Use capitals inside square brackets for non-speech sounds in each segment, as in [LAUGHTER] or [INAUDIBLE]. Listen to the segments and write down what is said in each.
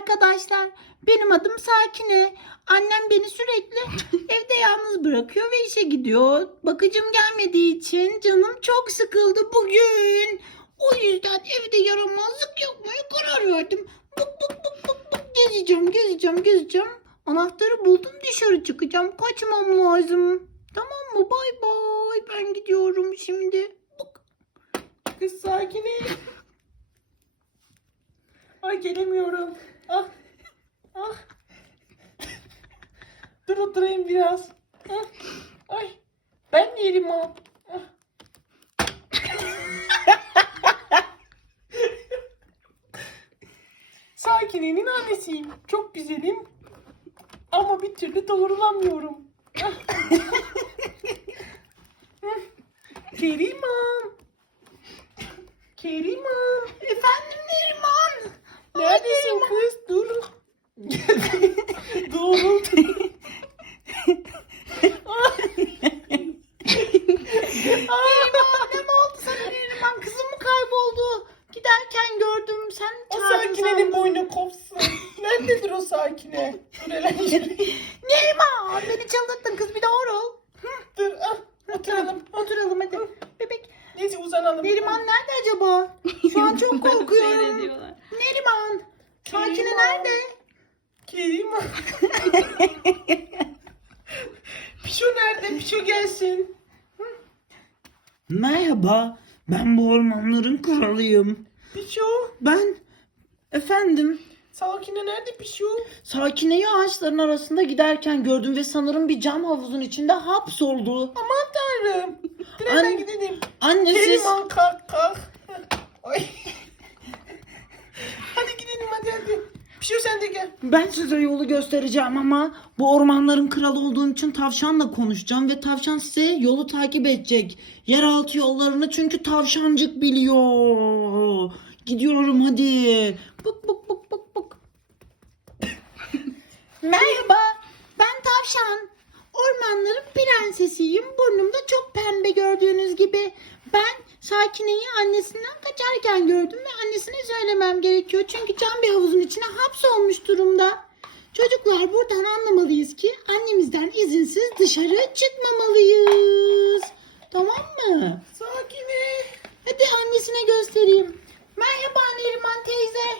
arkadaşlar. Benim adım Sakine. Annem beni sürekli [LAUGHS] evde yalnız bırakıyor ve işe gidiyor. Bakıcım gelmediği için canım çok sıkıldı bugün. O yüzden evde yaramazlık yapmaya karar verdim. Bık bık bık bık bık gezeceğim, gezeceğim, gezeceğim. Anahtarı buldum dışarı çıkacağım. Kaçmam lazım. Tamam mı? Bay bay. Ben gidiyorum şimdi. Bık. Kız sakine. Ay gelemiyorum. Ah. Ah. Dur oturayım biraz. Ah. Ay. Ben yerim o. Ah. Sakine'nin annesiyim. Çok güzelim. Ama bir türlü doğrulamıyorum. Ah. Kerimam. Kerimam. Efendim Neriman. Neredesin kız? Dur. Doğruldu. Neriman ne oldu sana Neriman? Kızım mı kayboldu? Giderken gördüm. Sen o çağırdın sakinenin sandım. boynu kopsun. Nerededir o sakine? Dur hele yürü. Neriman beni çıldırttın kız bir doğru ol. Dur ah. Oturalım. Oturalım hadi. Bebek Neyse uzanalım. Neriman nerede acaba? Şu an çok korkuyorum. Seyrediyorlar. Neriman. nerede? Kerimam. [LAUGHS] Pişo nerede? Pişo gelsin. Merhaba, ben bu ormanların kralıyım. Pişo. Ben, efendim, Sakine nerede Pişo? Sakine'yi ağaçların arasında giderken gördüm ve sanırım bir cam havuzun içinde hapsoldu. Aman tanrım. Hemen Anne- gidelim. Anne siz... Keriman kalk kalk. Ay. hadi gidelim hadi hadi. Pişo sen de gel. Ben size yolu göstereceğim ama bu ormanların kralı olduğum için tavşanla konuşacağım ve tavşan size yolu takip edecek. Yeraltı yollarını çünkü tavşancık biliyor. Gidiyorum hadi. Bık bık bık bık bık. [LAUGHS] Merhaba. Ben Tavşan. Ormanların prensesiyim. Burnum da çok pembe gördüğünüz gibi. Ben Sakine'yi annesinden kaçarken gördüm ve annesine söylemem gerekiyor. Çünkü cam bir havuzun içine hapsolmuş durumda. Çocuklar buradan anlamalıyız ki annemizden izinsiz dışarı çıkmamalıyız. Tamam mı? Sakine. Hadi annesine göstereyim. Merhaba Neriman teyze.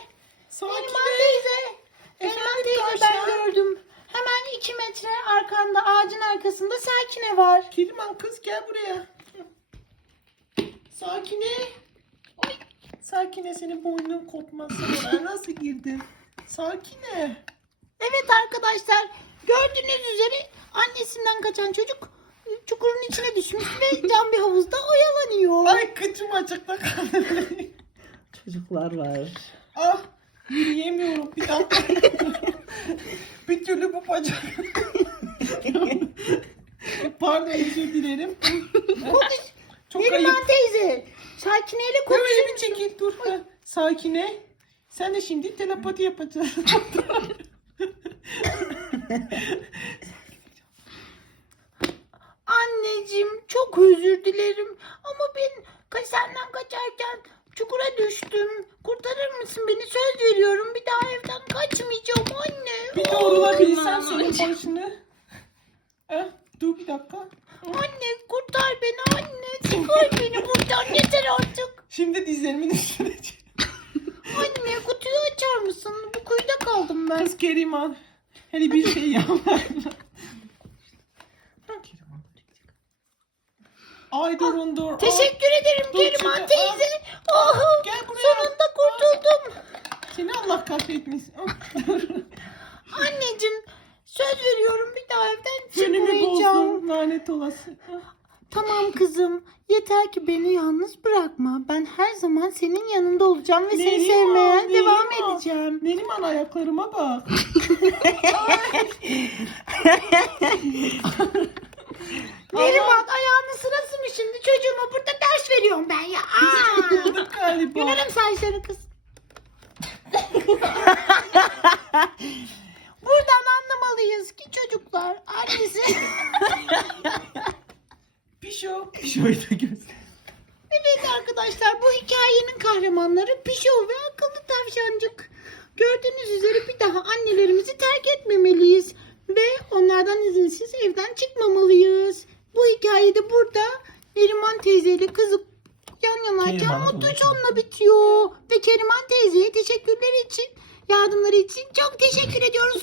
Sakine. Neriman teyze. Neriman teyze ben gördüm. Hemen iki metre arkanda ağacın arkasında Sakine var. Keriman kız gel buraya. Sakine. Ay. Sakine senin boynun kopmasın. Ben [LAUGHS] nasıl girdin? Sakine. Evet arkadaşlar gördüğünüz üzere annesinden kaçan çocuk çukurun içine düşmüş ve cam bir havuzda oyalanıyor. Ay kıçım açıkta kaldı. [LAUGHS] Çocuklar var. ah yürüyemiyorum bir dakika. [LAUGHS] bir türlü bu bacak. Pardon özür dilerim. Konuş. Çok ayıp. Neriman teyze. Sakine ile Dur konuş. öyle bir çekil dur. Ha, Sakine. Sen de şimdi telepati yapacaksın. [LAUGHS] Anneciğim çok özür dilerim ama ben ka- senden kaçarken çukura düştüm. Kurtarır mısın beni? Söz veriyorum bir daha evden kaçmayacağım anne. bir doğrulabilsen senin başını. Eh, dur bir dakika. Anne kurtar beni Şimdi dizlerimin [LAUGHS] üstüne. Anne kutuyu açar mısın? Bu kuyuda kaldım ben. Kız Keriman. Hele bir şey yap. Ay durun dur. Teşekkür ederim Keriman çık- teyze. Oh, Gel buraya. sonunda kurtuldum. Seni Allah kahretmesin. Ah, dur. Anneciğim söz veriyorum bir daha evden Önümü çıkmayacağım. bozdun lanet olası. Tamam kızım. Yeter ki beni yalnız bırakma. Ben her zaman senin yanında olacağım ve seni Neriman, sevmeye devam Neriman. edeceğim. Neriman ayaklarıma bak. Neriman ayağının sırası mı şimdi? Çocuğuma burada ders veriyorum ben ya. Aa! Galiba. Gülerim saçları kız. [LAUGHS] Buradan anlamalıyız ki çocuklar annesi. Pişo'yu da göster. Evet arkadaşlar bu hikayenin kahramanları Pişo ve akıllı tavşancık. Gördüğünüz üzere bir annelerimizi terk etmemeliyiz. Ve onlardan izinsiz evden çıkmamalıyız. Bu hikayede burada Neriman teyzeyle kızı yan yanayken mutlu sonla bitiyor. Ve Keriman teyzeye teşekkürler için, yardımları için çok teşekkür ediyorum.